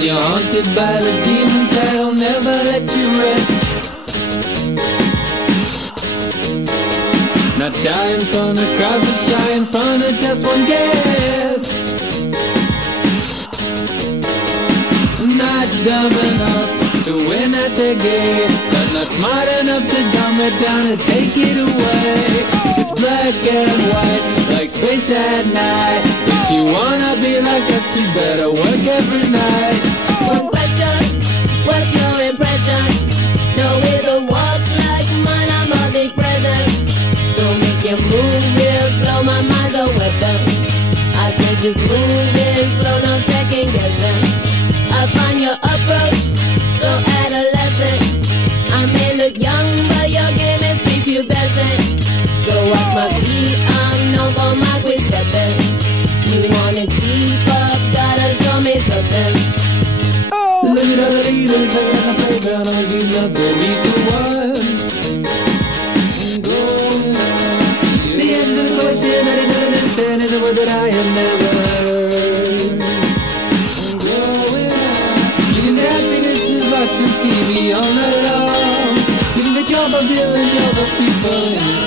and you're haunted by the demons that'll never let you rest. Not shy in front of crowds, but shy in front of just one guest. Not dumb enough to win at the game, but not smart enough to dumb it down and take it away. It's black and white, like space at night. If you wanna be like us, you better work every night. One question, what's your impression? No way to walk like mine, I'm a big presence. So make your move real slow, my mind's a weapon. I said just move it slow, no second guessing. I find your approach so adolescent. I may look young, but your game is prepubescent. So watch my feet, I'm known for my quick stepping. You wanna keep up, gotta show me something. Look at all the leaders looking at the playground, I'm giving up the weaker ones. The answer to the question that I don't understand is a word that I have never heard. You think that happiness is watching TV all night long. You think that you're Bob Dylan, you're the people in the